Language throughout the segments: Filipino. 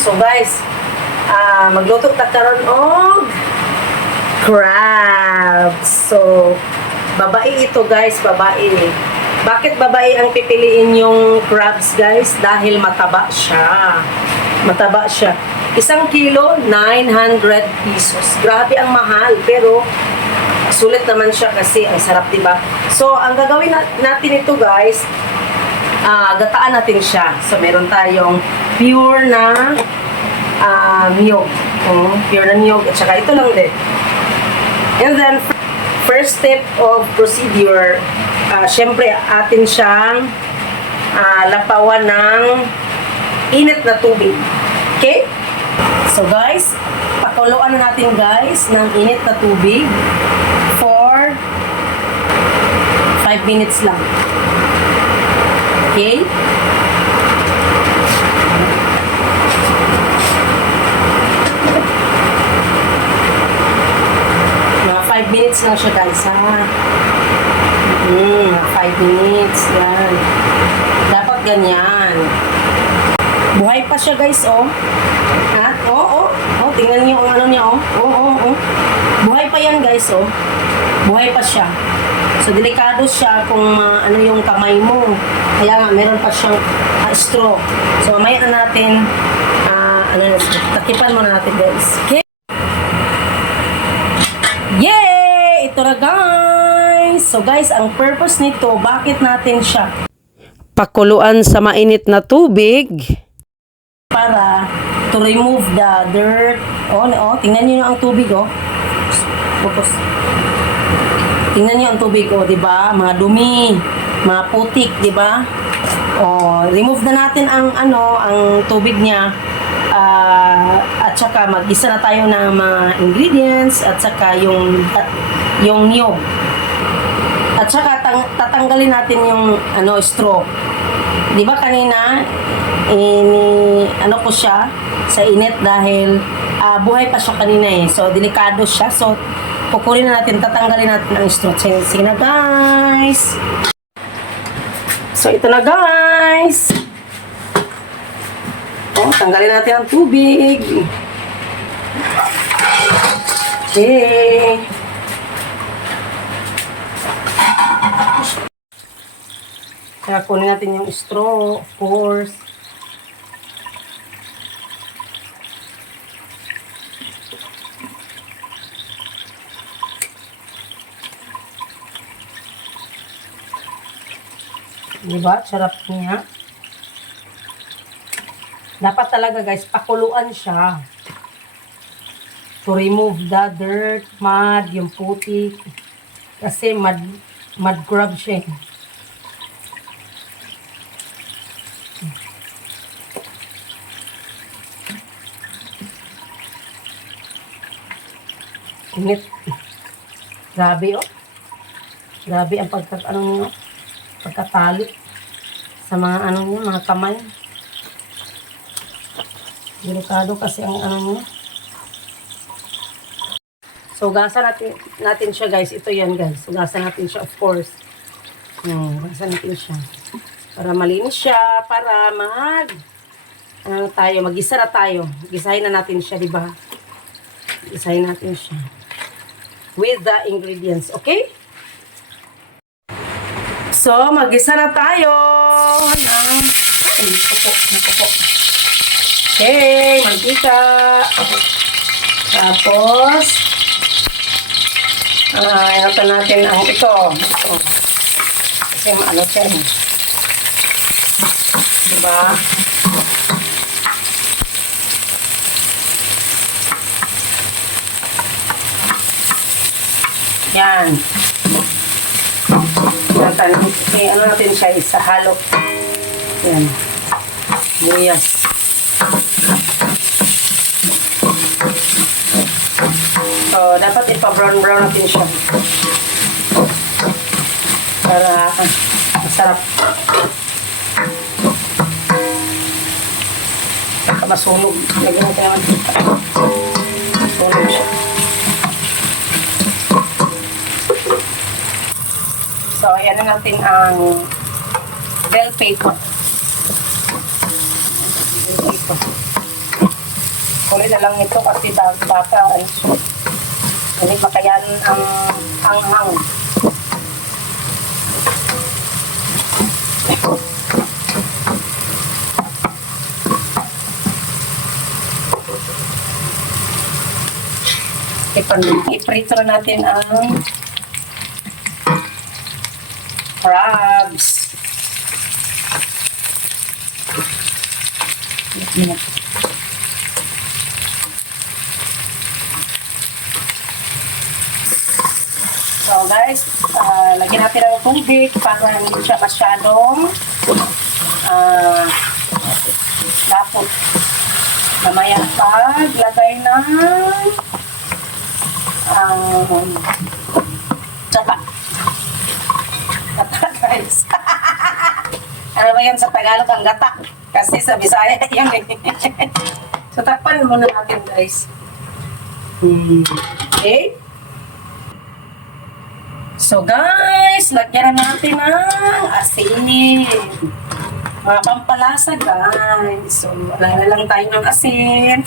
So guys, magluto ta karon og crabs. So babae ito guys, babae. Bakit babae ang pipiliin yung crabs guys? Dahil mataba siya. Mataba siya. 1 kilo, 900 pesos. Grabe ang mahal, pero sulit naman siya kasi ang sarap, diba? So, ang gagawin natin ito guys, gataan natin siya. So, meron tayong pure na niyog. Pure na niyog. At saka ito lang din. And then, first step of procedure, syempre, atin siyang lapawan ng init na tubig. Okay? So, guys, pakuluan na natin guys ng init na tubig for 5 minutes lang. Okay? Mga 5 minutes lang siya guys, ha? 5 minutes. Yan. Dapat ganyan. Buhay pa siya guys, oh. Ha? Oh. Tingnan niyo ang ano niya, oh. Oh. Buhay pa yan guys, oh. Buhay pa siya. So, delikado siya kung ano yung kamay mo. Kaya nga, meron pa siyang straw. So, mamaya na natin, takipan muna natin guys. Okay? Yay! Ito na guys! So guys, ang purpose nito, bakit natin siya pakuluan sa mainit na tubig? Para to remove the dirt. Tingnan niyo ang tubig, oh. Focus. Tingnan niyo ang tubig, oh, 'di ba? Mga dumi, mga putik, 'di ba? Remove na natin ang ang tubig niya. At saka mag-isa na tayo ng mga ingredients at saka yung niyog. At saka tatanggalin natin yung straw. 'Di ba kanina ko siya sa init dahil buhay pa siya kanina eh. So delikado siya. So kukunin na natin, tatanggalin natin ang straw. Sige na guys. So ito na guys. Tanggalin natin ang tubig. Okay. Kaya kunin natin yung straw, of course. Diba? Sarap niya. Dapat talaga guys, pakuluan siya. To remove the dirt, mud, yung putik. Kasi mud crab siya. Init. Grabe, oh. Grabe ang pagkatali sa mga mga kamay. Delikado kasi ang niya. So, gasan natin siya guys. Ito yan guys. So, gasan natin siya, of course. Gasan natin siya. Para malinis siya. Para mag-isa na tayo. Gisahin na natin siya, diba? Gisahin natin siya. With the ingredients, okay? So, mag-isa na tayo ng nakupo. Okay, mantika. Tapos, ito natin ang ito. Kasi siya. Diba? Yan. Natin siya isa halo. Yan. Buyas. So, dapat ipa-brown natin siya. Para masarap. Saka masunog. Lagyan natin naman dito. Masunog siya. So, ayan na natin ang bell paper. Bell paper. Huli na lang ito kasi baka ano siya. Hindi makayanan ang hanghang. Iprito na natin ang crabs. So guys, lagyan natin ng tubig para hindi siya masyadong lapot. Mamaya paglagay ng tsaka. Gata guys. Ano ba yan sa Tagalog ang gata? Kasi sa Bisaya yan eh. So takpan muna natin guys. Okay. So guys, lagyan na natin ng asin. Mga pampalasa guys. So wala na lang tayo ng asin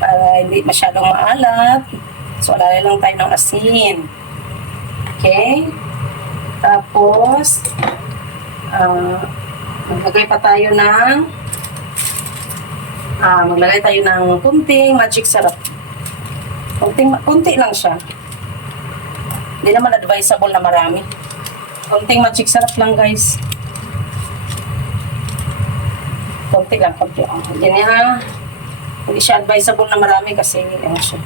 para hindi masyadong maalat. So wala na lang tayo ng asin. Okay. Tapos maglagay tayo ng kunting magic syrup. Kunti lang siya. Hindi naman advisable na marami. Konting magic syrup lang guys. Konti lang. Hindi siya advisable na marami kasi ano siya.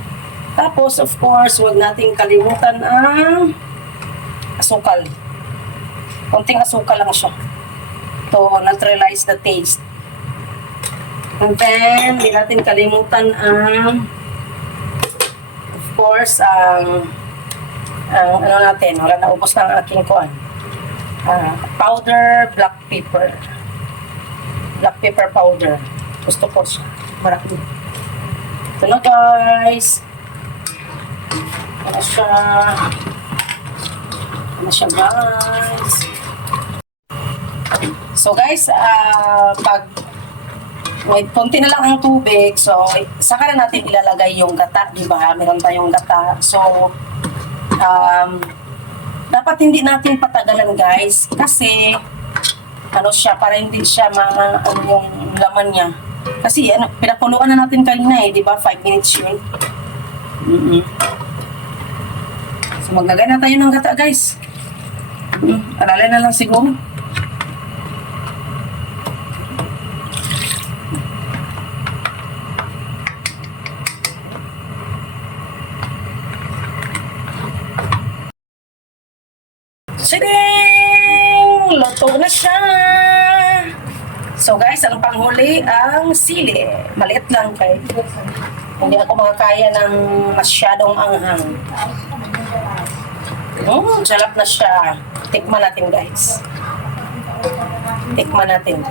Tapos of course, huwag nating kalimutan ang asukal. Konting asukal lang siya. To neutralize the taste. And then, hindi natin kalimutan ang of course, ano natin, wala na ubos na ang aking kuwan. Powder black pepper. Black pepper powder. Gusto ko siya. Marami. Ito na guys. Ano siya guys. So guys, pag konti na lang ang tubig, so saka na natin ilalagay yung gata, di ba? Meron tayong gata. So, dapat hindi natin patagalan guys kasi ano siya, para hindi siya yung laman niya kasi pinakuluan na natin kanina di ba, 5 minutes yun. So maglagay na tayo ng gata guys. Aralin na lang siguro. Siding! Luto na siya! So guys, ang panghuli ang sili. Maliit lang kay. Hindi ako makakaya ng masyadong anghang. Sarap na siya. Tikman natin guys. Tikman natin.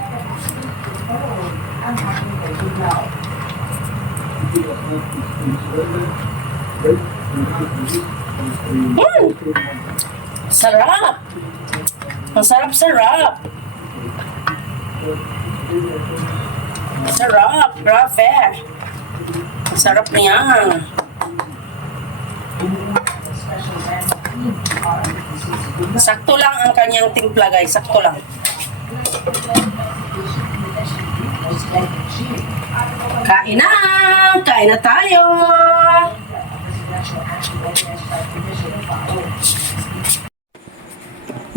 Sarap! Ang sarap-sarap! Sarap! Grabe! Ang sarap niya! Sakto lang ang kanyang timpla guys. Sakto lang. Kain na! Kain na tayo!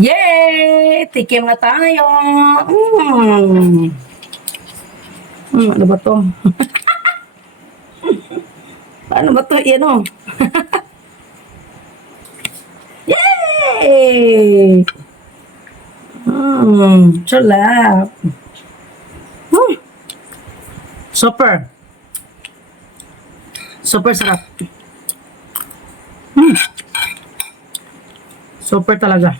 Yay! Tikim na tayo! Ano ba to? Ano ba to? Yan o. Yay! Sarap. Super. Super sarap. Super talaga.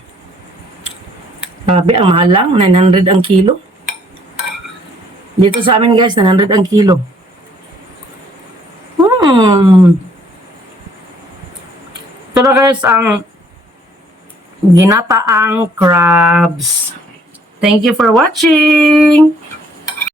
Grabe, ang mahal lang. 900 ang kilo. Dito sa amin guys, 900 ang kilo. Ito na guys, ang ginataang crabs. Thank you for watching.